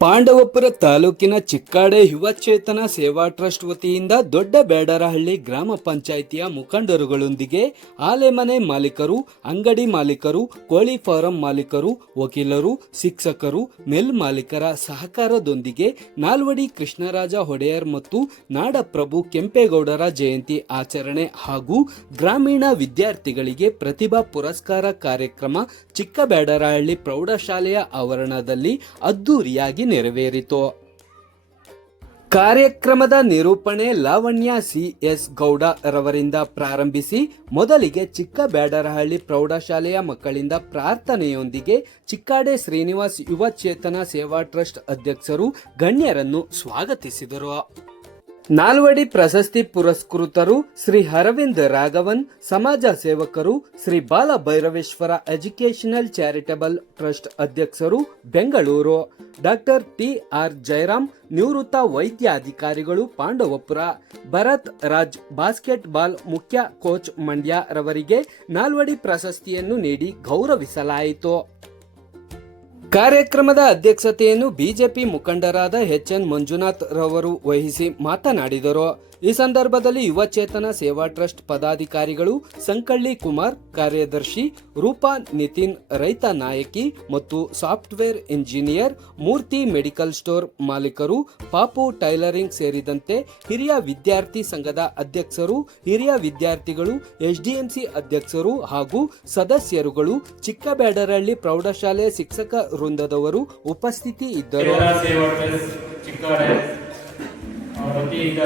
ಪಾಂಡವಪುರ ತಾಲೂಕಿನ ಚಿಕ್ಕಾಡೆ ಯುವ ಚೇತನ ಸೇವಾ ಟ್ರಸ್ಟ್ ವತಿಯಿಂದ ದೊಡ್ಡ ಬೇಡರಹಳ್ಳಿ ಗ್ರಾಮ ಪಂಚಾಯಿತಿಯ ಮುಖಂಡರುಗಳೊಂದಿಗೆ ಆಲೆಮನೆ ಮಾಲೀಕರು, ಅಂಗಡಿ ಮಾಲೀಕರು, ಕೋಳಿ ಫಾರಂ ಮಾಲೀಕರು, ವಕೀಲರು, ಶಿಕ್ಷಕರು, ಮಿಲ್ ಮಾಲೀಕರ ಸಹಕಾರದೊಂದಿಗೆ ನಾಲ್ವಡಿ ಕೃಷ್ಣರಾಜ ಒಡೆಯರ್ ಮತ್ತು ನಾಡಪ್ರಭು ಕೆಂಪೇಗೌಡರ ಜಯಂತಿ ಆಚರಣೆ ಹಾಗೂ ಗ್ರಾಮೀಣ ವಿದ್ಯಾರ್ಥಿಗಳಿಗೆ ಪ್ರತಿಭಾ ಪುರಸ್ಕಾರ ಕಾರ್ಯಕ್ರಮ ಚಿಕ್ಕಬೇಡರಹಳ್ಳಿ ಪ್ರೌಢಶಾಲೆಯ ಆವರಣದಲ್ಲಿ ಅದ್ದೂರಿಯಾಗಿ ನೆರವೇರಿತು. ಕಾರ್ಯಕ್ರಮದ ನಿರೂಪಣೆ ಲಾವಣ್ಯ ಸಿ.ಎಸ್. ಗೌಡ ರವರಿಂದ ಪ್ರಾರಂಭಿಸಿ ಮೊದಲಿಗೆ ಚಿಕ್ಕಬೇಡರಹಳ್ಳಿ ಪ್ರೌಢಶಾಲೆಯ ಮಕ್ಕಳಿಂದ ಪ್ರಾರ್ಥನೆಯೊಂದಿಗೆ ಚಿಕ್ಕಾಡೆ ಶ್ರೀನಿವಾಸ್ ಯುವ ಚೇತನ ಸೇವಾ ಟ್ರಸ್ಟ್ ಅಧ್ಯಕ್ಷರು ಗಣ್ಯರನ್ನು ಸ್ವಾಗತಿಸಿದರು. ನಾಲ್ವಡಿ ಪ್ರಶಸ್ತಿ ಪುರಸ್ಕೃತರು ಶ್ರೀ ಅರವಿಂದ್ ರಾಘವನ್, ಸಮಾಜ ಸೇವಕರು ಶ್ರೀ ಬಾಲ ಭೈರವೇಶ್ವರ ಎಜುಕೇಶನಲ್ ಚಾರಿಟಬಲ್ ಟ್ರಸ್ಟ್ ಅಧ್ಯಕ್ಷರು ಬೆಂಗಳೂರು, ಡಾಕ್ಟರ್ ಟಿ.ಆರ್. ಜಯರಾಮ್, ನಿವೃತ್ತ ವೈದ್ಯಾಧಿಕಾರಿಗಳು ಪಾಂಡವಪುರ, ಭರತ್ ರಾಜ್ ಬಾಸ್ಕೆಟ್ ಬಾಲ್ ಮುಖ್ಯ ಕೋಚ್ ಮಂಡ್ಯ ರವರಿಗೆ ನಾಲ್ವಡಿ ಪ್ರಶಸ್ತಿಯನ್ನು ನೀಡಿ ಗೌರವಿಸಲಾಯಿತು. ಕಾರ್ಯಕ್ರಮದ ಅಧ್ಯಕ್ಷತೆಯನ್ನು ಬಿಜೆಪಿ ಮುಖಂಡರಾದ ಎಚ್.ಎನ್. ಮಂಜುನಾಥ್ ರವರು ವಹಿಸಿ ಮಾತನಾಡಿದರು. ಈ ಸಂದರ್ಭದಲ್ಲಿ ಯುವ ಚೇತನ ಸೇವಾ ಟ್ರಸ್ಟ್ ಪದಾಧಿಕಾರಿಗಳು ಸಂಕಳ್ಳಿ ಕುಮಾರ್, ಕಾರ್ಯದರ್ಶಿ ರೂಪಾ ನಿತಿನ್, ರೈತ ನಾಯಕಿ ಮತ್ತು ಸಾಫ್ಟ್ವೇರ್ ಇಂಜಿನಿಯರ್ ಮೂರ್ತಿ, ಮೆಡಿಕಲ್ ಸ್ಟೋರ್ ಮಾಲೀಕರು ಪಾಪು ಟೈಲರಿಂಗ್ ಸೇರಿದಂತೆ ಹಿರಿಯ ವಿದ್ಯಾರ್ಥಿ ಸಂಘದ ಅಧ್ಯಕ್ಷರು, ಹಿರಿಯ ವಿದ್ಯಾರ್ಥಿಗಳು, ಎಸ್ಡಿಎಂಸಿ ಅಧ್ಯಕ್ಷರು ಹಾಗೂ ಸದಸ್ಯರುಗಳು, ಚಿಕ್ಕಬೇಡರಹಳ್ಳಿ ಪ್ರೌಢಶಾಲೆ ಶಿಕ್ಷಕ ವೃಂದದವರು ಉಪಸ್ಥಿತಿ ಇದ್ದರು. ವತಿಯಿಂದ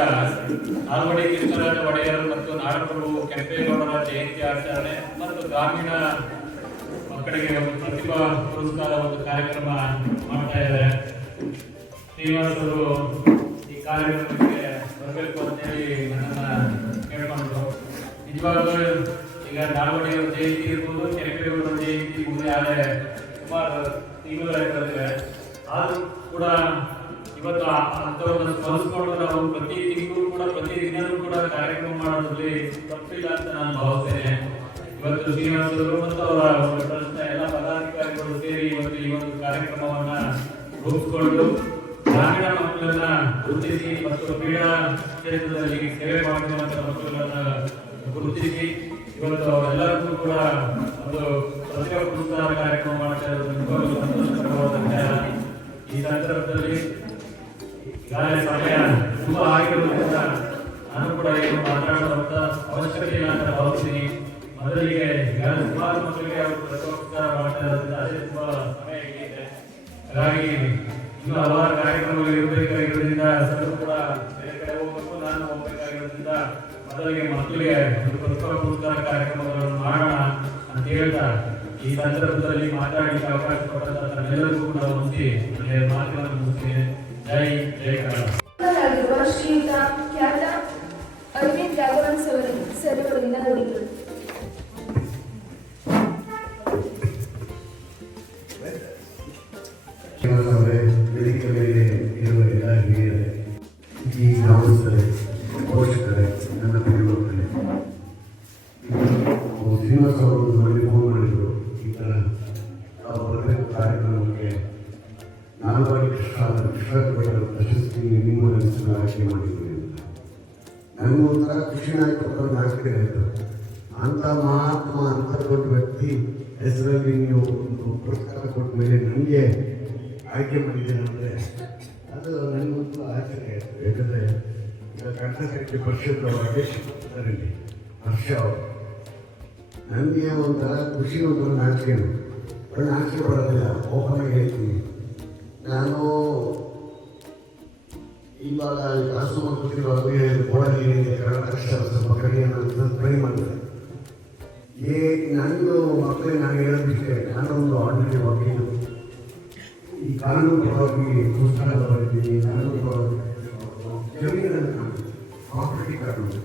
ನಾಲ್ವಡಿ ಕೃಷ್ಣರಾಜ ಒಡೆಯರ್ ಮತ್ತು ನಾಡಪ್ರಭು ಕೆಂಪೇಗೌಡರ ಜಯಂತಿ ಆಚರಣೆ ಮತ್ತು ಗ್ರಾಮೀಣ ಮಕ್ಕಳಿಗೆ ಒಂದು ಪ್ರತಿಭಾ ಪುರಸ್ಕಾರ ಒಂದು ಕಾರ್ಯಕ್ರಮ ಮಾಡ್ತಾ ಇದ್ದಾರೆ. ಶ್ರೀನಿವಾಸರು ಈ ಕಾರ್ಯಕ್ರಮಕ್ಕೆ ಬರಬೇಕು ಅಂತೇಳಿ ನನ್ನನ್ನು ಕೇಳ್ಕೊಂಡ್ರು. ನಿಜವಾಗ್ಲೂ ಈಗ ನಾಲ್ವಡಿಯವರ ಜಯಂತಿ ಇರ್ಬೋದು, ಕೆಂಪೇಗೌಡರ ಜಯಂತಿ ಮುಂದೆ ಆದರೆ ಸುಮಾರು ತಿಂಗಳಾಗಿರ್ತದೆ. ಆದರೂ ಕೂಡ ಇವತ್ತು ಅಂಥವ್ರನ್ನ ಸ್ಮರಿಸ್ಕೊಂಡು ನಾವು ಪ್ರತಿ ತಿಂಗಳು ಕೂಡ ಪ್ರತಿ ದಿನವೂ ಕೂಡ ಕಾರ್ಯಕ್ರಮ ಮಾಡೋದ್ರಲ್ಲಿ ತಪ್ಪಿಲ್ಲ ಅಂತ ನಾನು ಭಾವಿಸ್ತೇನೆ. ಇವತ್ತು ಶ್ರೀನಿವಾಸರು ಮತ್ತು ಅವರ ಟ್ರಸ್ಟ್ನ ಎಲ್ಲ ಪದಾಧಿಕಾರಿಗಳು ಸೇರಿ ಇವತ್ತು ಈ ಒಂದು ಕಾರ್ಯಕ್ರಮವನ್ನ ರೂಪಿಸಿಕೊಂಡು ಗ್ರಾಮೀಣ ಮಕ್ಕಳನ್ನ ಗುರುತಿಸಿ ಮತ್ತು ಕ್ರೀಡಾ ಕ್ಷೇತ್ರದಲ್ಲಿ ಸೇವೆ ಮಾಡುವಂತ ಮಕ್ಕಳನ್ನ ಗುರುತಿಸಿ ಇವತ್ತು ಅವರೆಲ್ಲರಿಗೂ ಕೂಡ ಒಂದು ಪ್ರತಿಭಾ ಪುರಸ್ಕಾರ ಕಾರ್ಯಕ್ರಮ ಮಾಡ್ತಾ ಇರೋದು ಸಂತೋಷಕರವಾದ ವಿಚಾರ. ಈ ಸಂದರ್ಭದಲ್ಲಿ ಸಮಯ ತುಂಬಾ ಆಗಿರುವುದರಿಂದ ನಾನು ಕೂಡ ಏನು ಮಾತನಾಡುವಂತ ಅವಶ್ಯಕತೆ ಇಲ್ಲ ಅಂತ ಭಾವಿಸ್ತೀನಿ. ಮೊದಲಿಗೆ ಸುಮಾರು ಮಕ್ಕಳಿಗೆ ಅವರು ಪ್ರತಿಭಾ ಮಾಡ್ತಾ ಇರೋದ್ರಿಂದ ಅದೇ ತುಂಬಾ ಸಮಯ ಇದೆ. ಹಾಗಾಗಿ ಇನ್ನೂ ಹಲವಾರು ಕಾರ್ಯಕ್ರಮಗಳು ಇರಬೇಕಾಗಿರೋದ್ರಿಂದ ಸರ್ ಕೂಡ ಬೇರೆ ಕಡೆ ಹೋಗಬೇಕು, ನಾನು ಹೋಗ್ಬೇಕಾಗಿರೋದ್ರಿಂದ ಮೊದಲಿಗೆ ಮಕ್ಕಳಿಗೆ ಒಂದು ಪ್ರತಿಭಾ ಪುರಸ್ಕಾರ ಕಾರ್ಯಕ್ರಮಗಳನ್ನು ಮಾಡೋಣ ಅಂತ ಹೇಳ್ತಾ ಈ ಸಂದರ್ಭದಲ್ಲಿ ಮಾತಾಡಲಿಕ್ಕೆ ಅವಕಾಶ ಕೊಟ್ಟಂತ ನಮ್ಮೆಲ್ಲರಿಗೂ ಕೂಡ ಹೊಂದಿ ಮಾತುಗಳನ್ನು ಮುಗಿಸ್ತೇನೆ. ಜೈ ಜೈ ಕನ್ನಡ. ಶ್ರೀಯುತ ಖ್ಯಾತ ಅರವಿಂದ್ ರಾಘವನ್ ಸರ್ ಅವರಿಂದ ನುಡಿದರು. ವೇದಿಕೆ ಮೇಲೆ ಇರುವ ಎಲ್ಲ ಹಿರಿಯರೇ, ಈ ಗ್ರಾಮಸ್ಥರೇ, ಪೋಷಕರೇ, ನನ್ನ ಕುಟುಂಬಗಳೇ, ಶ್ರೀನಿವಾಸ ಅವರು ನಮಗೆ ಫೋನ್ ಮಾಡಿದ್ರು. ಈ ಥರ ನಾವು ಬರಬೇಕು ಕಾರ್ಯಕ್ರಮಕ್ಕೆ ನಾಲ್ವಡಿ ಕೃಷ್ಣರಾಜ ಪ್ರಶಸ್ತಿ ನಿಮ್ಮ ಹೆಸರು ಆಯ್ಕೆ ಮಾಡಿದ್ವಿ ಅಂತ. ನನಗೂ ಒಂಥರ ಖುಷಿ ಆಯಿತು. ಒಂದು ಆಶ್ಚರ್ಯ ಆಯಿತು. ಅಂಥ ಮಹಾತ್ಮ, ಅಂಥ ದೊಡ್ಡ ವ್ಯಕ್ತಿ ಹೆಸರಲ್ಲಿ ನೀವು ಒಂದು ಪುರಸ್ಕಾರ ಕೊಟ್ಟ ಮೇಲೆ ನನಗೆ ಆಯ್ಕೆ ಮಾಡಿದ್ದೇನೆ ಅಂದರೆ ಅದು ನನಗೊಂದು ಆಶ್ಚರ್ಯ ಆಯಿತು. ಯಾಕಂದರೆ ಈಗ ಕನ್ನಡ ಸಾಹಿತ್ಯ ಪರಿಷತ್ ಅವರ ಅಧ್ಯಕ್ಷರಲ್ಲಿ ಹರ್ಷ ಅವರು ನನಗೆ ಒಂಥರ ಖುಷಿ, ಒಂಥರ ನಾಚಿಕೆನು. ನಾಚಿಕೆ ಬರೋದಿಲ್ಲ, ಓಪನ್ ಆಗಿ ಹೇಳ್ತೀನಿ. ನಾನು ಇವಾಗ ಕಾಸು ಕೊಟ್ಟಿರುವಾಗ ಗೋಡಲ್ಲಿ ಕನ್ನಡ ಅಕ್ಷರ ಸ್ವಲ್ಪ ಕಡಿಮೆ ಟ್ರೈ ಮಾಡಿದೆ. ನನಗೂ ಮಕ್ಕಳಿಗೆ ನಾನು ಹೇಳೋದಕ್ಕೆ ನಾನೊಂದು ಆರ್ಡಿನರಿ ವಕೀಲು, ಈ ಕಾನೂನು ಪರವಾಗಿ ಪುಸ್ತಕ ಬರೆದಿದ್ದೀನಿ. ಕಾನೂನು ಪರವಾಗಿ ಜಮೀನನ್ನು ಕಾಂಪಿಟೇಟಿವ್ ಕಾನೂನು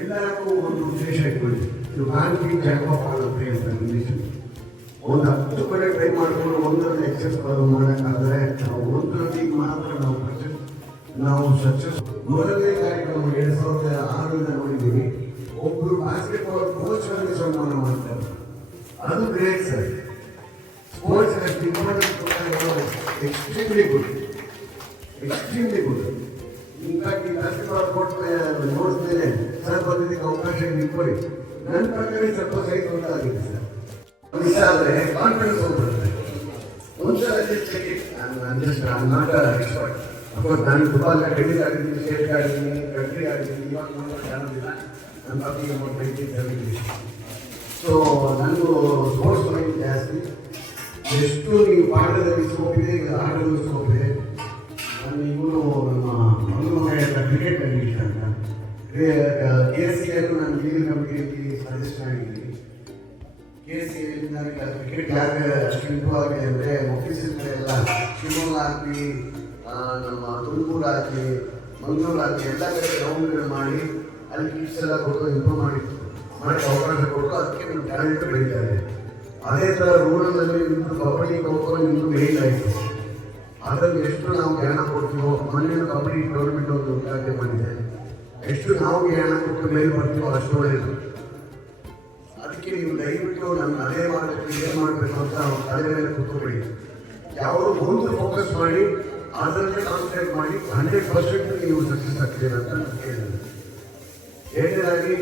ಎಲ್ಲರಿಗೂ ಒಂದು ಉದ್ದೇಶ ಇಟ್ಕೊಳ್ಳಿ. ಇದು ಗಾಂಧಿ ಜಾಗಪ್ಪ ಅಂತ ಹೇಳ್ತಾರೆ ಇಂಗ್ಲೀಷಲ್ಲಿ. ಒಂದು 10 ಕಡೆ ಟ್ರೈ ಮಾಡಿಕೊಂಡು ಒಂದರಲ್ಲಿ ಎಕ್ಸೆಸ್ ಮಾಡೋಕ್ಕಾದರೆ ನಾವು ಒಂದರಲ್ಲಿ ಮಾತ್ರ ನಾವು ಸಕ್ಸಸ್. ಮೊದಲನೇ ಕಾರ್ಯಕ್ರಮ 2006 ನೋಡಿದ್ದೀವಿ. ಒಬ್ಬರು ಬಾಸ್ಕೆಟ್ ಬಾಲ್ ಕೋಚ್ಗಳಿಗೆ ಸನ್ಮಾನ ಮಾಡ್ತಾರೆ. ಅದು great sir. Sports important extremely good. Extremely good. In fact, ಈ ತಹಸೀಲ್ದಾರ್ ಕೊಟ್ಟ ನೋಡಿದ್ಮೇಲೆ ಸರ್ ಬಂದಿದ್ದಕ್ಕೆ ಅವಕಾಶ ನಿಂತ್ಕೊಳ್ಳಿ. ನನ್ನ ಪ್ರಕಾರ ಸ್ವಲ್ಪ ಸೈಜ್ ಗೊತ್ತಾಗಿದೆ ಸರ್. ಮಿಸ್ ಆದರೆ ಕಾನ್ಫಿಡೆನ್ಸ್ ಹೋಗ್ಬಿಡುತ್ತೆ. ಒಂದ್ಸಲ I'm not an expert. Of course ನಾನು ತುಂಬ ಡೆಲ್ಲಿಗೆ ಆಗಿದ್ದೀನಿ, ಸ್ಟೇಟ್ಗೆ ಆಗಿದ್ದೀನಿ, ಕಂಟ್ರಿಗೆ ಆಗಿದ್ದೀನಿ, ಇವಾಗ ನೋಡೋದು ಕಾಣೋದಿಲ್ಲ. ನನ್ನ ಪಾಪಿಗೆ ಒಂದು 1970. ಸೊ ನನಗೂ ಸ್ಪೋರ್ಟ್ಸ್ ಮೈಂಡ್ ಜಾಸ್ತಿ. ಎಷ್ಟು ನೀವು ಪಾಠದಲ್ಲಿ ಸ್ಕೋಪ್ ಇದೆ, ಈಗ ಆಟದಲ್ಲೂ ಸ್ಕೋಪ್ ಇದೆ. ನಾನು ಇವನು ನಮ್ಮ ಮಗನ ಕ್ರಿಕೆಟ್ನಲ್ಲಿ ಇಷ್ಟ ಅಂತ KSCಯನ್ನು ನಾನು ಲೀಗಲ್ ಕಮಿಟಿಯಲ್ಲಿ ಸಜೆಸ್ಟ್ ಮಾಡಿದ್ದೀನಿ. KSCಯಿಂದ ಕ್ರಿಕೆಟ್ ಯಾಕೆ ಅಷ್ಟು ಇಂಪ್ರೂವ್ ಆಗಿದೆ ಅಂದರೆ ಆಫೀಸಲ್ಗಳೆಲ್ಲ ಶಿವಮೊಗ್ಗ ಆಗಲಿ, ನಮ್ಮ ತುಮಕೂರು ಆಗಲಿ, ಮಂಗಳೂರು ಆಗಲಿ ಎಲ್ಲ ಕಡೆ ಗ್ರೌಂಡ್ಗಳು ಮಾಡಿ ಅಲ್ಲಿ ಕಿಟ್ಸ್ ಎಲ್ಲ ಕೊಟ್ಟು ಇಂಪ್ರೂವ್ ಮಾಡಿ ಅವಕಾಶ ಕೊಟ್ಟು ಅದಕ್ಕೆ ನಮ್ಮ ಟ್ಯಾಲೆಂಟ್ ಬೆಳೀತಾರೆ. ಅದೇ ಥರ ರೂರಲ್ನಲ್ಲಿ ನಿಮ್ಮದು ಕಬಡ್ಡಿ ಖೋಖೋ ನಿಮ್ಮದು ಮೇನ್ ಆಯಿತು. ಅದರಲ್ಲಿ ಎಷ್ಟು ನಾವು ಜ್ಞಾನ ಕೊಡ್ತೀವೋ, ಮೊನ್ನೆ ಕಬಡ್ಡಿ ಟೂರ್ನಮೆಂಟ್ ಒಂದು ಉದ್ಘಾಟನೆ ಮಾಡಿದೆ. ಎಷ್ಟು ನಾವು ಜ್ಞಾನ ಕೊಟ್ಟು ಮೇಲೆ ಬರ್ತೀವೋ ಅಷ್ಟು ಒಳ್ಳೆಯದು. ಅದಕ್ಕೆ ನೀವು ದಯವಿಟ್ಟು ನಾನು ಅದೇ ಮಾಡಬೇಕು, ಏನು ಮಾಡಬೇಕು ಅಂತ ತಲೆ ಮೇಲೆ ಕೂತ್ಕೊಬೇಡಿ. ಯಾವುದು ಒಂದು ಫೋಕಸ್ ಮಾಡಿ ಅದರಲ್ಲೇ ಕಾನ್ಸಂಟ್ರೇಟ್ ಮಾಡಿ 100% ನೀವು ಸಕ್ಸಸ್ ಆಗ್ತೀರ ಅಂತ ನಾನು ಕೇಳಿದೆ. ಎರಡನೇದಾಗಿ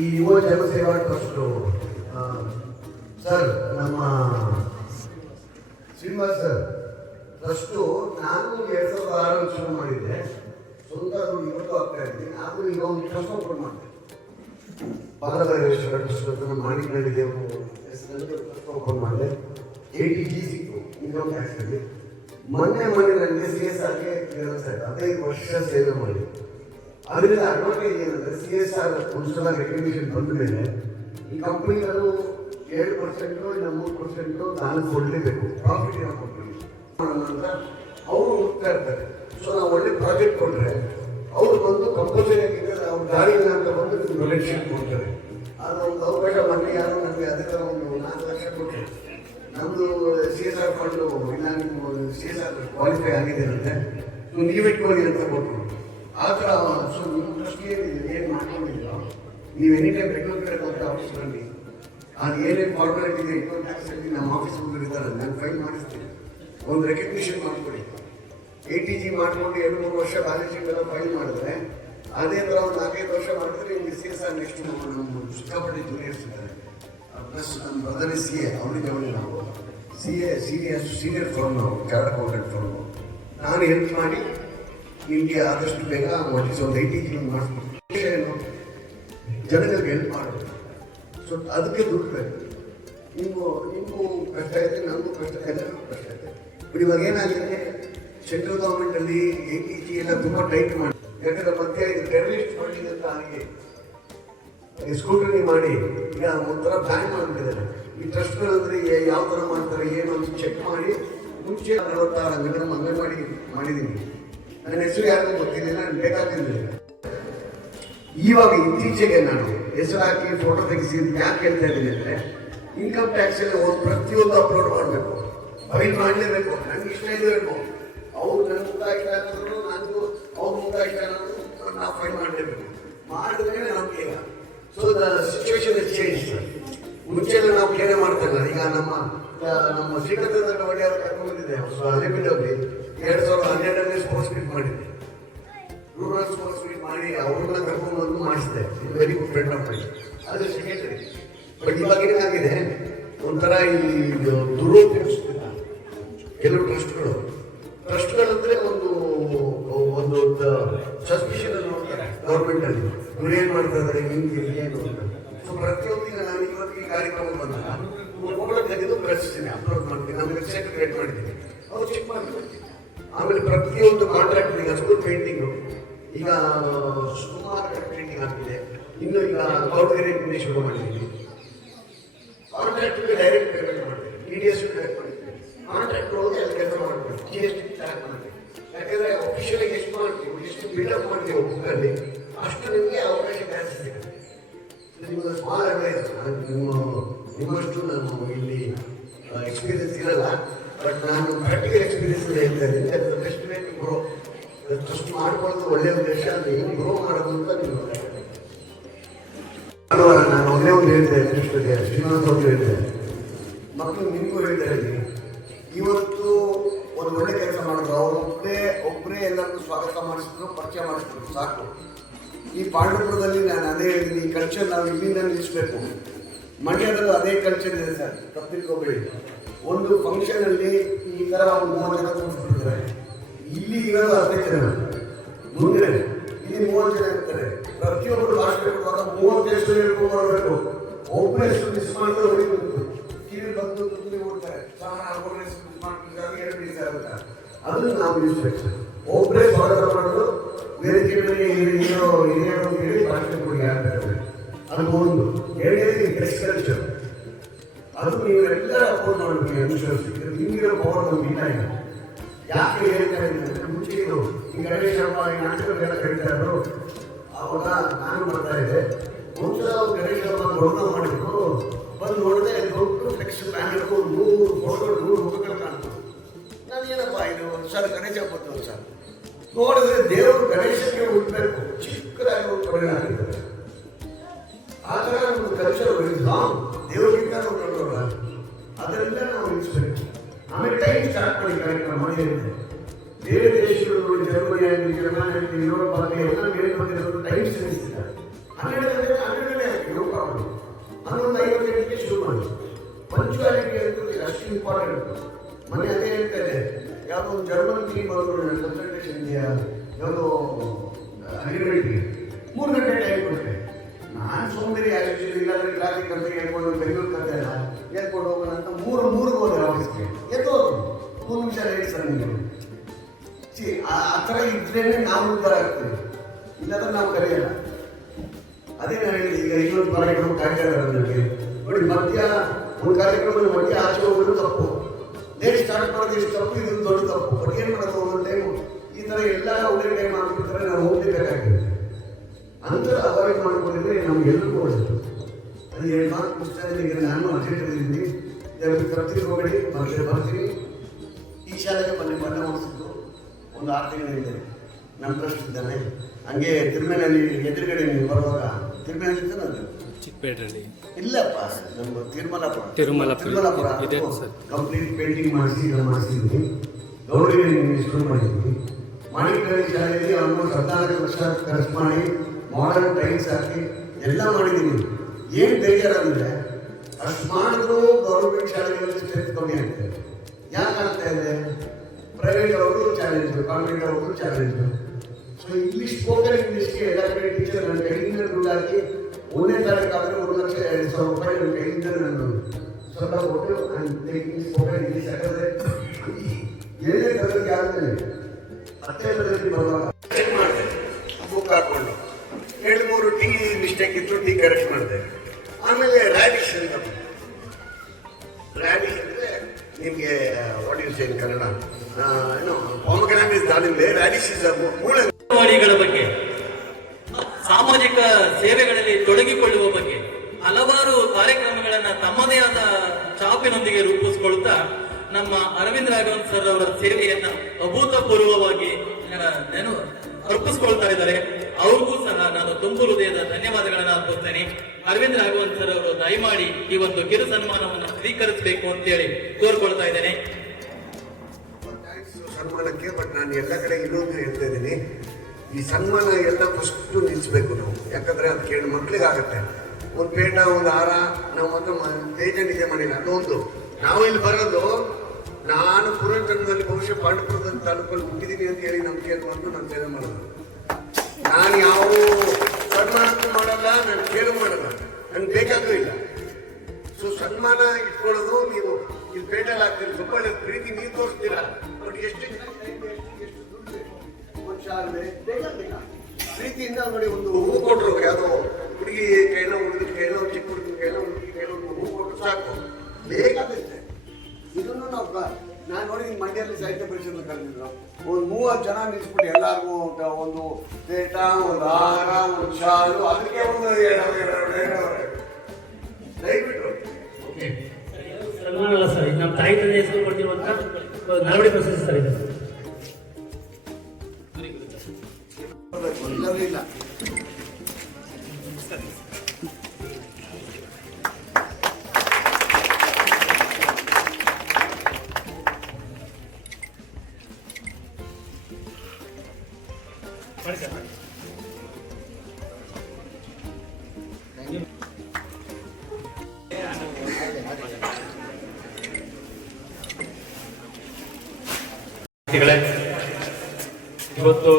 ಈ ಯುವ ಜನಸೇವಾ ಟ್ರಸ್ಟು ಸರ್, ನಮ್ಮ ಶ್ರೀನಿವಾಸ್ ಸರ್ ಟ್ರಸ್ಟು ನಾನು 2006 ಶುರು ಮಾಡಿದ್ದೆ. ಸ್ವಂತ ಇವತ್ತು ಆಗ್ತಾ ಇದ್ದೀನಿ. ಆದರೂ ಈಗ ಒಂದು ಟ್ರಸ್ಟ್ ಓಪನ್ ಮಾಡಿದೆ. ಬಾಲಭೈರೇಶ್ವರ ಟ್ರಸ್ಟ್ ಮಾಡಿಕೊಂಡಿದ್ದೆ, ಓಪನ್ ಮಾಡಿದೆ. 80G ಸಿಕ್ತು ಇನ್ಕಮ್ ಟ್ಯಾಕ್ಸಲ್ಲಿ. ಮೊನ್ನೆ ನನಗೆ CSRಗೆ ಕ್ಲಿಯರೆನ್ಸ್ ಆಯಿತು. 15 ವರ್ಷ ಸೇವೆ ಮಾಡಿ. ಅದರಿಂದ ಅಡ್ವಾಂಟೇಜ್ ಏನಂದರೆ CSR ಒಂದ್ಸಲ ರೆಕಗ್ನಿಷನ್ ಬಂದ ಮೇಲೆ ಈ ಕಂಪ್ನಿಗಳು 7% ಇಲ್ಲ 3% ದಾನ ಕೊಡಲೇಬೇಕು. ಪ್ರಾಫಿಟ್ ಯಾವ ಕಂಪ್ನಿ ಅಂತ ಅವರು ಹೋಗ್ತಾ ಇರ್ತಾರೆ. ಸೊ ನಾವು ಒಳ್ಳೆ ಪ್ರಾಜೆಕ್ಟ್ ಕೊಟ್ಟರೆ ಅವ್ರು ಬಂದು ಕಂಪಲ್ಸರಿ ಆಗಿದ್ದರೆ ಅವ್ರು ದಾರಿಲ್ಲ ಅಂತ ಬಂದು ಡೊನೇಷನ್ ಕೊಡ್ತಾರೆ. ಅದು ಒಂದು ಅವಕಾಶ ಮಾಡಿ ಯಾರು ನನಗೆ ಅದೇ ಥರ ಒಂದು 4 ಲಕ್ಷ ಕೊಟ್ಟರು. ನಮ್ಮದು CSR ಫಂಡು ಇಲ್ಲ, ನಿಮ್ಮ CSR ಕ್ವಾಲಿಫೈ ಆಗಿದೆ ಅಂತೆ, ಸೊ ನೀವಿಟ್ಕೊಳ್ಳಿ ಅಂತ ಕೊಟ್ಟರು. ಆ ಥರ ಸೊ ನಿಮ್ಮ ಟ್ರಸ್ಟ್ಗೆ ಏನು ಮಾಡ್ಕೊಂಡಿದ್ದೀರೋ ನೀವು ಎನಿ ಟೈಮ್ ಬೆಂಗಳೂರು ಕಡೆ ಹೋಗ್ತಾ ಆಫೀಸ್ ಬನ್ನಿ. ಅದು ಏನೇನು ಫಾರ್ಮಾಲಿಟಿ ಇದೆ ಇನ್ಕಮ್ ಟ್ಯಾಕ್ಸಲ್ಲಿ ನಮ್ಮ ಆಫೀಸ್ ಹೋಗಿರ್ತಾರೆ, ನಾನು ಫೈಲ್ ಮಾಡಿಸ್ತೀನಿ. ಒಂದು ರೆಕಗ್ನಿಷನ್ ಮಾಡಿಕೊಡಿ. 80G ಮಾಡಿಕೊಂಡು 2-3 ವರ್ಷ ಬ್ಯಾಲೆನ್ಸ್ ಶೀಟ್ ಎಲ್ಲ ಫೈಲ್ ಮಾಡಿದ್ರೆ, ಅದೇ ಥರ ಒಂದು 4-5 ವರ್ಷ ಮಾಡಿದ್ರೆ ನಿಮಗೆ CSR ನೆಕ್ಸ್ಟ್ ನಮ್ಮ ಸಿಕ್ಕಾಪಟ್ಟೆ ಜೂನಿಯರ್ಸ್ ಇದ್ದಾರೆ. ಪ್ಲಸ್ ನಮ್ಮ ಬ್ರದರ್ CA ಅವರಿಗೆ ನಾವು ಸೀನಿಯರ್ ಫರ್ಮ್, ನಾವು ಚಾರ್ಟರ್ಡ್ ಅಕೌಂಟೆಂಟ್ ಫರ್ಮ್. ನಾನು ಹೆಲ್ಪ್ ಮಾಡಿ ನಿಮಗೆ ಆದಷ್ಟು ಬೇಗ ಒಂದು 80G ಮಾಡಿಸ್ಬಿಟ್ಟು ಏನು ಜನಗಳಿಗೆ ಹೆಲ್ಪ್ ಮಾಡೋದು. ಸೊ ಅದಕ್ಕೆ ದುಡ್ಡು ಬೇಕು. ನಿಮಗೂ ಕಷ್ಟ ಇದೆ, ನನಗೂ ಕಷ್ಟ, ಎಲ್ಲರಿಗೂ ಕಷ್ಟ ಇದೆ. ಬಟ್ ಇವಾಗ ಏನಾಗಿದೆ, ಸೆಂಟ್ರಲ್ ಗೌರ್ಮೆಂಟಲ್ಲಿ 80G ಎಲ್ಲ ತುಂಬ ಟೈಟ್ ಮಾಡಿ, ಯಾಕಂದರೆ ಮತ್ತೆ ಇದು ಟೆರರಿಸ್ಟ್ ಫಂಡಿಂಗ್ ಅಂತ ಆಗಿ ಸ್ಕೂಟರ್ನಿ ಮಾಡಿ ಈಗ ಒಂಥರ ಬ್ಯಾನ್ ಮಾಡಿಬಿಟ್ಟಿದ್ದಾರೆ. ಈ ಟ್ರಸ್ಟ್ಗಳಂದರೆ ಯಾವ ಥರ ಮಾಡ್ತಾರೆ ಏನು ಅಂತ ಚೆಕ್ ಮಾಡಿ ಮುಂಚೆ 46 ಅಂಗನವಾಡಿ ಮಾಡಿದ್ದೀನಿ. ನನ್ನ ಹೆಸರು ಯಾರಿಗೂ ಗೊತ್ತಿಲ್ಲ, ನಾನು ಬೇಕಾಗಿರಲಿಲ್ಲ. ಇವಾಗ ಇತ್ತೀಚೆಗೆ ನಾನು ಹೆಸರು ಹಾಕಿ ಫೋಟೋ ತೆಗೆಸಿದ್ದು ಯಾಕೆ ಹೇಳ್ತಾ ಇದ್ದೀನಿ ಅಂದರೆ, ಇನ್ಕಮ್ ಟ್ಯಾಕ್ಸಲ್ಲಿ ಪ್ರತಿಯೊಂದು ಅಪ್ಲೋಡ್ ಮಾಡಬೇಕು, ಫೈಲ್ ಮಾಡಲೇಬೇಕು. ನನಗೆ ಇಷ್ಟ ಇರಬೇಕು, ಅವ್ರು ನನ್ನ ಮುಖ ಇಷ್ಟ ಅನ್ನೋದು, ನನಗೂ ಅವ್ರ ಮುಖ ಇಷ್ಟ ಅನ್ನೋದು ನಾವು ಫೈಲ್ ಮಾಡಲೇಬೇಕು. ಮಾಡಿದ್ರೆ ನಮಗೆ so the situation is change. ಮುಂಚೆಲ್ಲ ನಾವು ಕೇರೆ ಮಾಡ್ತಾಯಿಲ್ಲ. ಈಗ ನಮ್ಮ ಶ್ರೀಕಂಠದ ಒಡೆಯವರು ಕರ್ಕೊಂಡ್ಬಂದಿದ್ದೆ ಅಲೆಬಿಡಲ್ಲಿ 2012ರಲ್ಲಿ ಸ್ಪೋರ್ಟ್ಸ್ ಮೀಟ್ ಮಾಡಿದ್ದೆ. ರೂರಲ್ ಸ್ಪೋರ್ಟ್ಸ್ ಮೀಟ್ ಮಾಡಿ ಅವ್ರನ್ನ ಕರ್ಕೊಂಡ್ಬಂದು ಮಾಡಿಸಿದೆ. Very good friend of my, ಅದು ಸೆಕೆಂಡ್ರಿ. ಬಟ್ ಇವಾಗ ಏನಾಗಿದೆ, ಒಂಥರ ಈ ದುರುಪಯೋಗಿಸ್ತಿಲ್ಲ ಕೆಲವು ಟ್ರಸ್ಟ್ಗಳಂದ್ರೆ ಒಂದು ಸಸ್ಪಿಷನ್ ಅಲ್ಲಿ ನೋಡ್ತಾರೆ ಗೌರ್ಮೆಂಟಲ್ಲಿ. ಇವ್ರು ಏನು ಮಾಡ್ತಾ ಇದ್ದಾರೆ, ಹಿಂಗೆ ಏನು ಅಂತ. ಸೊ ಪ್ರತಿಯೊಂದಿನ ನಾನು ಇವತ್ತಿಗೆ ಕಾರ್ಯಕ್ರಮ ಬಂದಾಗ ಫೋಟೋ ತೆಗೆದು ಕಳಿಸ್ತೀನಿ, ಅಪ್ಲೋಡ್ ಮಾಡ್ತೀನಿ, ನಮ್ಮ ವೆಬ್ಸೈಟ್ ಕ್ರಿಯೇಟ್ ಮಾಡಿದ್ದೀನಿ, ಅವ್ರು ಚೆಕ್ ಮಾಡ್ತೀನಿ. ಆಮೇಲೆ ಪ್ರತಿಯೊಂದು ಕಾಂಟ್ರಾಕ್ಟ್, ಈಗ ಸ್ಕೂಲ್ ಪೇಂಟಿಂಗು ಈಗ ಸುಮಾರು ಪೇಂಟಿಂಗ್ ಆಗ್ತಿದೆ. ಇನ್ನು ಈಗ ಗೌಡಗೆರೆ ಶುರು ಮಾಡಿದ್ದೀನಿ. ಕಾಂಟ್ರಾಕ್ಟ್ಗೆ ಡೈರೆಕ್ಟ್ ಪೇಮೆಂಟ್ ಮಾಡ್ತೀನಿ, TDS ಡೈರೆಕ್ಟ್ ಮಾಡ್ತೀನಿ. ಕಾಂಟ್ರಾಕ್ಟ್ ಹೋಗಿ ಅಲ್ಲಿ ಕೆಲಸ ಮಾಡ್ತೀನಿ, GST ಟ್ರ್ಯಾಕ್ ಮಾಡ್ತೀನಿ. ಯಾಕಂದರೆ ಅಫಿಷಿಯಲಾಗಿ ಎಷ್ಟು ಮಾಡ್ತೀವಿ, ಎಷ್ಟು ಬಿಲ್ಡಪ್ ಮಾಡ್ತೀವಿ ಬುಕ್ಕಲ್ಲಿ, ಅಷ್ಟು ನಿಮಗೆ ಅವಕಾಶ ಜಾಸ್ತಿ ಸಿಗುತ್ತೆ. ನಿಮ್ಮದು ಸ್ಮಾಲ್ ಅಡ್ವೈಸ್, ನಿಮ್ಮಷ್ಟು ನಾನು ಇಲ್ಲಿ ಎಕ್ಸ್ಪೀರಿಯನ್ಸ್ ಇರಲ್ಲ, ಬಟ್ ನಾನು ಪ್ರಾಕ್ಟಿಕಲ್ ಎಕ್ಸ್ಪೀರಿಯನ್ಸ್ ಹೇಳ್ತಾ ಇದ್ದೀನಿ. ಅದು best way to grow. Trust ಮಾಡ್ಕೊಳ್ಳೋದು ಒಳ್ಳೆಯ ಉದ್ದೇಶ, ಅದು ಏನು ಗ್ರೋ ಮಾಡೋದು ಅಂತ ನೀವು ನಾನು ಒಂದೇ ಒಂದು ಹೇಳ್ತಾ ಇದ್ದೀನಿ. ಶ್ರೀನಿವಾಸ್ ಅವರು ಹೇಳ್ತಾರೆ, ಮಕ್ಕಳು ನಿಮಗೂ ಹೇಳ್ತಾ ಇದ್ದೀನಿ, ಇವತ್ತು ಸ್ವಾಗತ ಮಾಡಿಸಿದ್ರು, ಪರಿಚಯ ಮಾಡಿಸಿದ್ರು, ಸಾಕು. ಈ ಪಾಂಡವಪುರದಲ್ಲಿ ನಾನು ಅದೇ ಹೇಳಿದ್ದೀನಿ, ಈ ಕಲ್ಚರ್ ನಾವು ಇಲ್ಲಿಂದ ನಿಲ್ಲಿಸಬೇಕು. ಮಂಡ್ಯದಲ್ಲೂ ಅದೇ ಕಲ್ಚರ್ ಇದೆ ಸರ್, ತಪ್ಪಿಟ್ಕೋಬೇಡಿ. ಒಂದು ಫಂಕ್ಷನಲ್ಲಿ ಈ ಥರ ಒಂದು 30 ಜನ ಕೂರಿಸ್ಬಿಟ್ಟಿದ್ದಾರೆ. ಇಲ್ಲಿ ಇರೋದು 15 ಜನ, ಮುಂದೆ ಇಲ್ಲಿ 30 ಜನ ಇರ್ತಾರೆ. ಪ್ರತಿಯೊಬ್ಬರು ಭಾಷೆ ಕೊಡುವಾಗ 30 ಎಷ್ಟು ಹೇಳ್ಕೊಂಡು ಬರಬೇಕು. ಒಬ್ಬರು ಎಷ್ಟು ಮಿಸ್ ಮಾಡಿದ್ರು ಹೊಡಿಬೇಕು. ಕಿವಿ ಬಂದು ತುಳಿ ಓಡ್ತಾರೆ, ಒಬ್ಬರು ಎಷ್ಟು ಮಿಸ್ ಮಾಡ್ತಿದ್ದಾರೆ 2 ದಿವಸ ಆಗುತ್ತೆ. ಅದನ್ನು ನಾವು ನಿಲ್ಲಿಸ್ಬೇಕು. ಒಬ್ಬರೇ ಸ್ವಾಗತ ಮಾಡೋದು, ವೇದಿಕೆ ಮೇಲೆ ಹಿರಿಯರು ಹೇಳಿ ಭಾಷೆ ಕೊಡಿ ಆಗ್ತದೆ. ಅದು ಒಂದು. ಎರಡನೇದು ಗೆಸ್ಟ್ ಕಲ್ಚರ್. ಅದು ನೀವೆಲ್ಲರೂ ಅಪೋಸ್ ಮಾಡಬೇಕು. ಅನುಸರಿಸಿ ನಿಮಗಿರೋ ಪವರ್ ನಮ್ಗೆ ಇಲ್ಲ. ಯಾಕೆ ಹೇಳ್ತಾ ಇದ್ದೀನಿ, ಮುಂಚೆ ಇದು ಈ ಗಣೇಶ ಹಬ್ಬ ಈ ನಾಟಕಗಳೆಲ್ಲ ಕರೀತಾ ಇದ್ರು. ಅವಾಗ ನಾನು ಬರ್ತಾ ಇದ್ದೆ. ಒಂದ್ಸಲ ಗಣೇಶ ಹಬ್ಬ ದೊಡ್ಡ ಮಾಡಿದ್ರು. ಬಂದು ನೋಡಿದೆ, ದೊಡ್ಡ ಫ್ಲೆಕ್ಸ್ ಪ್ಲಾನ್ ಇಟ್ಕೊಂಡು 3 ಫೋಟೋಗಳು 3 ಮುಖಗಳು ಕಾಣ್ತು. ನಾನು ಏನಪ್ಪ ಇದು ಸರ್ ಗಣೇಶ ಹಬ್ಬದ್ದು ಸರ್ ನೋಡಿದ್ರೆ ದೇವರು ಗಣೇಶನಿಗೆ ಹುಟ್ಟಬೇಕು, ಚಿಕ್ಕದಾಗಿ ಒಂದು ಪರಿಣಾಮ ಆಗ್ತದೆ. ಆ ಥರ ಒಂದು ಕಲ್ಚರ್ ದೇವರಿಗಿಂತ ನಾವು ಕಂಡುಕೊಳ್ಳ, ಅದರಿಂದ ನಾವು ನಿಲ್ಲಿಸ್ಬೇಕು. ಆಮೇಲೆ ಟೈಮ್ ಸ್ಟಾರ್ಟ್ ಮಾಡಿ ಕಾರ್ಯಕ್ರಮ ಮಾಡಿ. ಬೇರೆ ದೇಶಗಳು ನೋಡಿ, ಜರ್ಮನಿ ಆಗಲಿ, ಜರ್ಮನಿ ಆಗಲಿ, ಯುರೋಪ್ ಆಗಲಿ ಎಲ್ಲ ಮೇಲೆ ಬಂದಿರೋದು ಟೈಮ್ ಸರಿಸ್ತಿದ್ದಾರೆ. 12 ಆಗಿ ನೋ ಪ್ರಾಬ್ಲಮ್. 11:55ಗೆ ಶುರು ಮಾಡಿ. ಪಂಚುಯಾಲಿಟಿ ಅಂತ ಅಷ್ಟು ಇಂಪಾರ್ಟೆಂಟ್. ಮನೆ ಅದೇ ಹೇಳ್ತಾರೆ, ಯಾವುದೋ ಒಂದು ಜರ್ಮನ್ ಟೀಮ್ ಅವರು ಕನ್ಸಲ್ಟೇಷನ್ ಇದೆಯಾ, ಯಾವುದೋ ಅಗ್ರಿಮೆಂಟ್ಗೆ 3 ಗಂಟೆ ಟೈಮ್ ಕೊಟ್ಟೆ. ನಾನು ಸೋಂಬೇರಿ ಆ್ಯಕ್ಚುಲಿ, ಇಲ್ಲಾಂದ್ರೆ ಟ್ರಾಫಿಕ್ ಅಂತ ಹೇಳ್ಕೊಂಡು ಬೆಂಗಳೂರು ಕತೆ ಎಲ್ಲ ಹೇಳ್ಕೊಂಡು ಹೋಗೋಣ ಅಂತ 3 ಹೋದ್ರೆ ಆಫೀಸ್ಗೆ ಎದ್ದು 3 ನಿಮಿಷ ಲೇಟ್ ಸರ್ ನೀವು. ಆ ಥರ ಇದ್ರೇ ನಾವು ಉದ್ಧಾರ ಆಗ್ತೀವಿ, ಇಲ್ಲಾಂದ್ರೆ ನಾವು ಕರೆಯಲ್ಲ. ಅದೇ ನಾನು ಹೇಳಿದೆ, ಈಗ ಇನ್ನೊಂದು ಕಾರ್ಯಕ್ರಮ ಕಾಯ್ತಾ ಇದ್ದಾರೆ ನನಗೆ ನೋಡಿ. ಒಂದು ಕಾರ್ಯಕ್ರಮದ ಮಧ್ಯ ಆಚೆ ಹೋಗೋದು ತಪ್ಪು, ಲೇಟ್ ಸ್ಟಾರ್ಟ್ ಮಾಡೋದು ಎಷ್ಟು ತಪ್ಪು, ಇದು ದೊಡ್ಡ ತಪ್ಪು. ಬಟ್ ಏನು ಮಾಡೋದು, ಒಂದೊಂದು ಟೈಮು ಈ ಥರ ಎಲ್ಲ ಒಳ್ಳೆ ಟೈಮ್ ಆಗ್ಬಿಡ್ತಾರೆ, ನಾವು ಹೋಗ್ಲೇಬೇಕಾಗಿದೆ. ಅಂತರ ಅವಾಯ್ಡ್ ಮಾಡ್ಕೊಂಡಿದ್ರೆ ನಮ್ಗೆಲ್ಲರಿಗೂ ಒಳ್ಳೆಯದು. ಅದು 2-4 ಪುಸ್ತಕ ನಾನು ಅರ್ಜೆಂಟಲ್ಲಿದ್ದೀನಿ, ತರ್ತೀನಿ ಹೋಗಬೇಡಿ, ಬರ್ತೀನಿ. ಈ ಶಾಲೆಗೆ ಬಣ್ಣ ಓಡಿಸಿದ್ದು ಒಂದು 6 ತಿಂಗಳಿಂದ ನಮ್ಮ ಟ್ರಸ್ಟ್ ಇದ್ದಾನೆ. ಹಂಗೆ ತಿರುಮಲೆಯಲ್ಲಿ ಎದುರುಗಡೆ ನೀವು ಬರುವಾಗ, ತಿರುಮಲೆಯಲ್ಲಿ ಇದ್ದಾನೆ ಚಿಕ್ಕಪೇಟೆಯಲ್ಲಿ ಇಲ್ಲಪ್ಪ, ನಮ್ಮ ತಿರುಮಲಾಪುರ ಕಂಪ್ಲೀಟ್ ಪೇಂಟಿಂಗ್ ಮಾಡಿಸಿದ್ದೀನಿ. ಗೌರಿ ಶುರು ಮಾಡಿದ್ದೀನಿ. ಮಾಣಿಕಳ್ಳಿ ಶಾಲೆಯಲ್ಲಿ ಆಲ್ಮೋಸ್ಟ್ 14 ವರ್ಷ ಖರ್ಚು ಮಾಡಿ ಮಾಡರ್ನ್ ಟೈಲ್ಸ್ ಹಾಕಿ ಎಲ್ಲ ಮಾಡಿದ್ದೀನಿ. ಏನು ಬೇಜಾರಾಗಿದೆ, ಅಷ್ಟು ಮಾಡಿದ್ರು ಗೌರ್ಮೆಂಟ್ ಶಾಲೆಗಳಲ್ಲಿ ಸ್ಟ್ರೆಂತ್ ಕಮ್ಮಿ ಆಗ್ತದೆ. ಯಾಕೆ ಆಗ್ತಾ ಇದೆ? ಪ್ರೈವೇಟ್ ಅವ್ರಿಗೂ ಚಾಲೆಂಜು, ಕಾನ್ವೆಂಟ್ ಅವ್ರಿಗೂ ಚಾಲೆಂಜು. ಸೊ ಇಂಗ್ಲೀಷ್, ಸ್ಪೋಕನ್ ಇಂಗ್ಲೀಷ್ಗೆ ಎಲ್ಲ ಕಡೆ ಟೀಚರ್ ನನ್ನ ಕೈಯಿಂದ ದುಡ್ಡು ಹಾಕಿ 1ನೇ ತಾರೀಕಾದರೆ 1,02,000 ರೂಪಾಯಿ ನನ್ನ ಕೈಯಿಂದ ನಾನು ಸ್ವಲ್ಪ ಕೊಟ್ಟು ಸ್ಪೋಕನ್ ಇಂಗ್ಲೀಷ್. ಯಾಕಂದರೆ 7ನೇ ತರಗತಿ ಆದಮೇಲೆ 10ನೇ ತರಗತಿ ಬರುವಾಗ ಚೆಕ್ ಮಾಡಿದೆ, ಬುಕ್ ಹಾಕ್ಕೊಂಡು 2-3 ಟೀ ಮಿಸ್ಟೇಕ್ ಇತ್ತು, ಟೀ ಕರೆಕ್ಟ್ ಮಾಡಿದೆ. ಆಮೇಲೆ ರ್ಯಾಡಿಶ್ ಅಂತ, ರ್ಯಾಡಿಶ್ ಅಂದರೆ ನಿಮಗೆ ವಾಟ್ ಯು ಸೇ ಇನ್ ಕನ್ನಡ, ಏನೋ ಪಾಮಗ್ರಾನೇಟ್ ದಾಳಿಂಬೆ, ರ್ಯಾಡಿಶ್ ಇಸ್ ಮೂಳೆಗಳ ಬಗ್ಗೆ, ಸಾಮಾಜಿಕ ಸೇವೆಗಳಲ್ಲಿ ತೊಡಗಿಕೊಳ್ಳುವ ಬಗ್ಗೆ ಹಲವಾರು ಕಾರ್ಯಕ್ರಮಗಳನ್ನ ತಮ್ಮದೇ ಆದ ಛಾಪಿನೊಂದಿಗೆ ರೂಪಿಸಿಕೊಳ್ಳುತ್ತಾ ನಮ್ಮ ಅರವಿಂದ್ ರಾಘವನ್ ಸರ್ ಅವರ ಸೇವೆಯನ್ನ ಅಭೂತಪೂರ್ವವಾಗಿ ಅರ್ಪಿಸ್ಕೊಳ್ತಾ ಇದ್ದಾರೆ. ಅವ್ರಿಗೂ ಸಹ ನಾನು ತುಂಬು ಹೃದಯದ ಧನ್ಯವಾದಗಳನ್ನ ಅರ್ಪಿಸ್ತೇನೆ. ಅರವಿಂದ್ ರಾಘವನ್ ಸರ್ ಅವರು ದಯಮಾಡಿ ಈ ಒಂದು ಕಿರು ಸನ್ಮಾನವನ್ನು ಸ್ವೀಕರಿಸಬೇಕು ಅಂತೇಳಿ ಕೋರ್ಕೊಳ್ತಾ ಇದ್ದೇನೆ. ಸನ್ಮಾನಕ್ಕೆ. ಬಟ್ ನಾನು ಎಲ್ಲ ಕಡೆ ಇನ್ನೊಂದು ಹೇಳ್ತಾ ಇದ್ದೀನಿ, ಈ ಸನ್ಮಾನ ಎಲ್ಲ ಫಸ್ಟು ನಿಲ್ಲಿಸ್ಬೇಕು ನಾವು. ಯಾಕಂದರೆ ಅದು ಕೇಳಿ ಮಕ್ಳಿಗೆ ಆಗುತ್ತೆ. ಒಂದು ಪೇಟ, ಒಂದು ಹಾರ ನಾವು ಮಾತ್ರ ಬೇಜನಿಗೆ ಮಾಡಿಲ್ಲ. ಅದೊಂದು ನಾವು ಇಲ್ಲಿ ಬರೋದು, ನಾನು ಪುರಜನ್ಮದಲ್ಲಿ ಬಹುಶಃ ಪಾಂಡವಪುರದ ತಾಲೂಕಲ್ಲಿ ಹುಟ್ಟಿದ್ದೀನಿ ಅಂತ ಹೇಳಿ ನಂಬಿಕೆ ಬಂದು ನಾನು ಸೇವೆ ಮಾಡೋದು. ನಾನು ಯಾವ ಸನ್ಮಾನಕ್ಕೂ ಮಾಡಲ್ಲ, ನಾನು ಕೇಳು ಮಾಡಲ್ಲ, ನನಗೆ ಬೇಕಾಗೂ ಇಲ್ಲ. ಸೊ ಸನ್ಮಾನ ಇಟ್ಕೊಳ್ಳೋದು, ನೀವು ಇಲ್ಲಿ ಪೇಟೆಯಲ್ಲಿ ಆಗ್ತೀರಿ, ಸ್ವಲ್ಪ ಪ್ರೀತಿ ನೀವು ತೋರಿಸ್ತೀರಾ. ಬಟ್ ಎಷ್ಟು ಪ್ರೀತಿಯಿಂದ ನೋಡಿ, ಒಂದು ಹೂ ಕೊಟ್ಟರು, ಯಾವುದೋ ಹುಡುಗಿ ಕೈನೋ, ಹುಡುಗಿ ಕೈನೋ, ಚಿಕ್ಕ ಹುಡುಗಿ ಕೈನೋ, ಹುಡುಗಿ ಕೈನೋ ಒಂದು ಹೂ ಕೊಟ್ಟರು ಸಾಕು, ಬೇಕಾಗುತ್ತೆ. ಇದನ್ನು ನಾನು ನೋಡಿ ಮಂಡ್ಯದಲ್ಲಿ ಸಾಹಿತ್ಯ ಪರಿಷತ್ ಕರೆದಿದ್ರು. ಒಂದು 30 ಜನ ನಿಲ್ಸ್ಬಿಟ್ಟು ಎಲ್ಲರಿಗೂ ಒಂದು ಪೇಟ, ಒಂದು ಆಹಾರ, ಒಂದು ಶಾಲು, ಅದಕ್ಕೆ ಒಂದು ದಯವಿಟ್ಟು ಸನ್ಮಾನ ಅಲ್ಲ ಸರ್, ನಮ್ಮ ತಾಯಿ ತಂದೆ ಹೆಸರು ಕೊಟ್ಟಿರುವಂತ ನಾಲ್ವಡಿ ಪ್ರಶಸ್ತಿ ಸರ್ ಇದೆ. ಇಲ್ಲ ಇವತ್ತು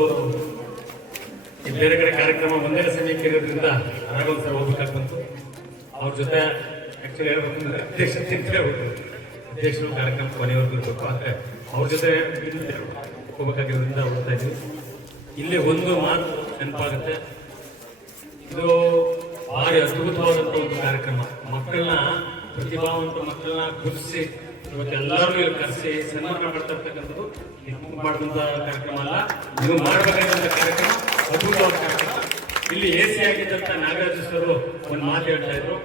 ಬೇರೆ ಕಡೆ ಕಾರ್ಯಕ್ರಮ ಒಂದೇ ಸಮಯಕ್ಕೆ ಇರೋದ್ರಿಂದ ರಾಘವನ್ ಸರ್ ಹೋಗ್ಬೇಕಾಗಿ ಬಂತು. ಅವ್ರ ಜೊತೆ ಆಕ್ಚುಲಿ ಹೇಳ್ಬೇಕಂದ್ರೆ ಅಧ್ಯಕ್ಷರು ಕಾರ್ಯಕ್ರಮ ಕೊನೆಯವರೆಗೂ ಇರಬೇಕು. ಆದರೆ ಅವ್ರ ಜೊತೆ ಹೋಗ್ಬೇಕಾಗಿರೋದ್ರಿಂದ ಹೋಗ್ತಾ ಇದ್ದೀವಿ. ಇಲ್ಲಿ ಒಂದು ಮಾತು ನೆನಪಾಗುತ್ತೆ, ಇದು ಭಾರಿ ಅದ್ಭುತವಾದಂಥ ಒಂದು ಕಾರ್ಯಕ್ರಮ. ಮಕ್ಕಳನ್ನ, ಪ್ರತಿಭಾವಂತ ಮಕ್ಕಳನ್ನ ಗುರುತಿಸಿ ಇವತ್ತೆಲ್ಲರೂ ಇಲ್ಲಿ ಕರೆಸಿ ಸನ್ಮಾನ ಮಾಡ್ತಾ ಇರ್ತಕ್ಕಂಥದ್ದು ಇದು ಮಾಡಿದಂಥ ಕಾರ್ಯಕ್ರಮ ಅಲ್ಲ, ನೀವು ಮಾಡಬೇಕಾದಂಥ ಕಾರ್ಯಕ್ರಮ, ಅದ್ಭುತವಾದ ಕಾರ್ಯಕ್ರಮ. ಇಲ್ಲಿ AC ಆಗಿದ್ದಂಥ ನಾಗರಾಜ ಸರ್ ಒಂದು ಮಾತು ಹೇಳ್ತಾ ಇದ್ರು.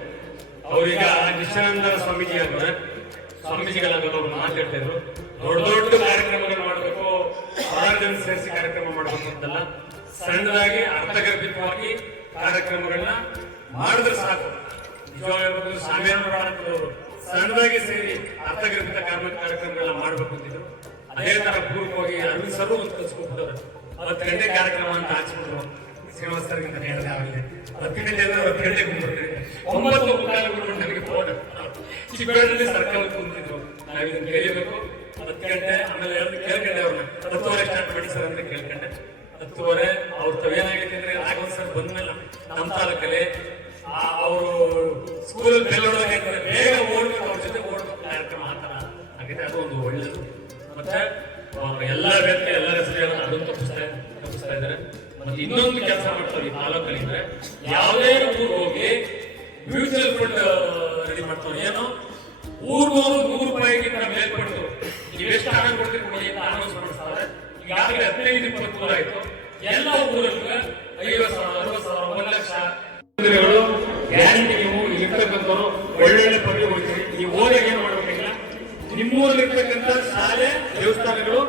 ಅವ್ರೀಗ ನಿಶ್ಚಯಾನಂದ ಸ್ವಾಮೀಜಿಗಳಾಗಲು ಅವ್ರು ಮಾತು ಹೇಳ್ತಾ ಇದ್ರು, ದೊಡ್ಡ ದೊಡ್ಡ ಕಾರ್ಯಕ್ರಮಗಳು ಮಾಡಬೇಕು, ಸಾವಿರಾರು ಜನ ಸೇರಿಸಿ ಕಾರ್ಯಕ್ರಮ ಮಾಡಬೇಕು ಅಂತಲ್ಲ, ಸಣ್ಣದಾಗಿ ಅರ್ಥಗರ್ಭಿತವಾಗಿ ಕಾರ್ಯಕ್ರಮಗಳನ್ನ ಮಾಡಿದ್ರೆ ಸಾಕು. ನಿಜವಾಗ್ಲೂ ಸ್ವಾಮಿಯವರು ಸಣ್ಣದಾಗಿ ಸೇರಿ ಅರ್ಥಗರ್ಭಿತ ಕಾರ್ಯಕ್ರಮಗಳನ್ನ ಮಾಡಬೇಕು ಅಂತಿದ್ರು. ಅದೇ ತರ ಪೂರ್ವವಾಗಿ ಅರವಿಂದ್ ಸರ್ ಒಂದು ಕಲ್ಸ್ಕೊಟ್ಟಿದ್ದಾರೆ. 10 ಗಂಟೆ ಕಾರ್ಯಕ್ರಮ ಅಂತ ಹಾಕ್ಸ್ಬಿಟ್ರು. ಶ್ರೀನಿವಾಸ ಸರ್ಗಿಂತ ಹೇಳಿದೆ ಆಗಲಿ 10 ಗಂಟೆ ಅಂದ್ರೆ 10 ಗಂಟೆ ಕುಂತಿರ್ತೀವಿ. 9 ನನಗೆ ಫೋನ್ ಚಿಕ್ಕಬಳ್ಳಾಪುರದಲ್ಲಿ ಸರ್ಕಲ್ ಕುಂತಿದ್ರು. ನಾವು ಇದನ್ನ ಕಲಿಬೇಕು 10 ಗಂಟೆ. ಆಮೇಲೆ ಕೇಳ್ಕೊಂಡೆ ಅವ್ರನ್ನ 10:30 ಸ್ಟಾರ್ಟ್ ಮಾಡಿ ಸರ್ ಅಂತ ಕೇಳ್ಕೊಂಡೆ. 10:30 ಅವ್ರ ತವೇನಾಗೈತೆ ಅಂದ್ರೆ ರಾಘವನ್ ಸರ್ ಬಂದ್ಮೇಲೆ ನಮ್ಮ ತಾಲೂಕಲ್ಲಿ ಅವರು ಸ್ಕೂಲಲ್ಲಿ ಬೆಲ್ಲೋಡೋದಾಗೆ ಬೇಗ ಓಡ್ಬೇಕು, ಅವ್ರ ಜೊತೆ ಓಡ್ಬೇಕು ಕಾರ್ಯಕ್ರಮ ಆ ಥರ ಆಗಿದೆ. ಅದು ಒಂದು ಒಳ್ಳೇದು. ಮತ್ತೆ ಎಲ್ಲ ವ್ಯಕ್ತಿ ಎಲ್ಲ ಹೆಸರು ಅದನ್ನು ತಪ್ಪಿಸ್ತಾ ಇದ್ದಾರೆ. ಮತ್ತೆ ಇನ್ನೊಂದು ಕೆಲಸ ಮಾಡ್ತಾರೆ ಈ ತಾಲೂಕಲ್ಲಿ ಅಂದ್ರೆ, ಯಾವುದೇ ಊರು ಹೋಗಿ ಮ್ಯೂಚುವಲ್ ಫಂಡ್ ರೆಡಿ ಮಾಡ್ತಾರೆ. ಏನೋ ಊರ್ನವರು 100 ರೂಪಾಯಿಗಿಂತ ಮೇಲ್ಪಟ್ಟು ನೀವೆಷ್ಟು ಹಣ ಕೊಡ್ತೀರಿ ಕೊಡಿ ಅಂತ ಅನೌನ್ಸ್ ಮಾಡ್ತಾರೆ. ಈಗಾಗಲೇ 15-20 ಊರು ಆಯ್ತು. ಎಲ್ಲ ಊರಲ್ಲೂ 50,000, 60,000, 1 ಲಕ್ಷ ಗ್ಯಾರಂಟಿ. ನೀವು ಇರ್ತಕ್ಕಂಥವ್ರು ಒಳ್ಳೊಳ್ಳೆ ಪದವಿ ಹೋಗ್ತೀರಿ. ಈ ಓದಿಗೆ ಏನು ಮಾಡ್ಬೇಕಿಲ್ಲ, ನಿಮ್ಮೂರಲ್ಲಿರ್ತಕ್ಕಂಥ ಶಾಲೆ, ದೇವಸ್ಥಾನಗಳು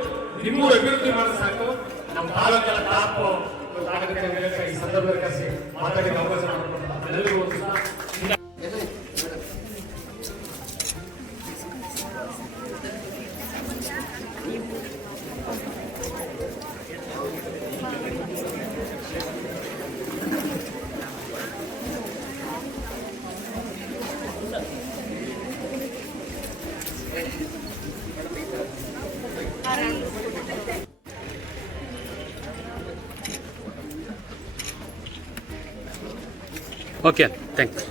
ನಿಮ್ಮೂರು ಅಭಿವೃದ್ಧಿ ಮಾಡಿದ್ರೆ ಸಾಕು. ನಮ್ಮ ತಾಲೂಕಲ್ಲ ಟಾಪ್ ಈ ಸಂದರ್ಭದಲ್ಲಿ ಕರೆಸಿ ಮಾತಾಡಿದ ಅವಕಾಶ ಮಾಡಿಕೊಂಡು ಎಲ್ಲರಿಗೂ ಓಕೆ, ಥ್ಯಾಂಕ್ಸ್.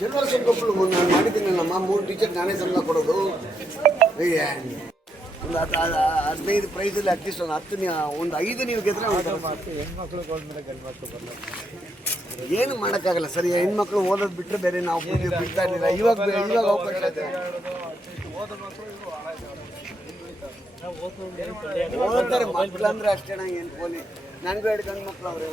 ಜನವರ ಸಂಘಗಳು ನಾನು ಮಾಡಿದ್ದೀನಿ. ನಮ್ಮ 3 ಟೀಚರ್ ನಾನೇ ಸಂಬಳ ಕೊಡೋದು. ಒಂದು 15 ಪ್ರೈಸಲ್ಲಿ ಅಟ್ಲೀಸ್ಟ್ ಒಂದು 5 ನೀವು ಗೆದ್ರೆ ಹೆಣ್ಮಕ್ಳು ಏನು ಮಾಡೋಕ್ಕಾಗಲ್ಲ ಸರಿ. ಹೆಣ್ಮಕ್ಳು ಓದೋದು ಬಿಟ್ಟರೆ ಬೇರೆ ನಾವು ಬಿಡ್ತಾ ಇರಲಿಲ್ಲ. ಇವಾಗ ಅವಕಾಶ ಇದೆ. ಓದ್ತಾರೆ ಮಕ್ಳು ಅಂದ್ರೆ ಅಷ್ಟೇ. ನಂಗೆ ಏನು ಪೋಲಿ ನನಗೂ 2 ಗಂಡು ಮಕ್ಳು ಅವ್ರೆ.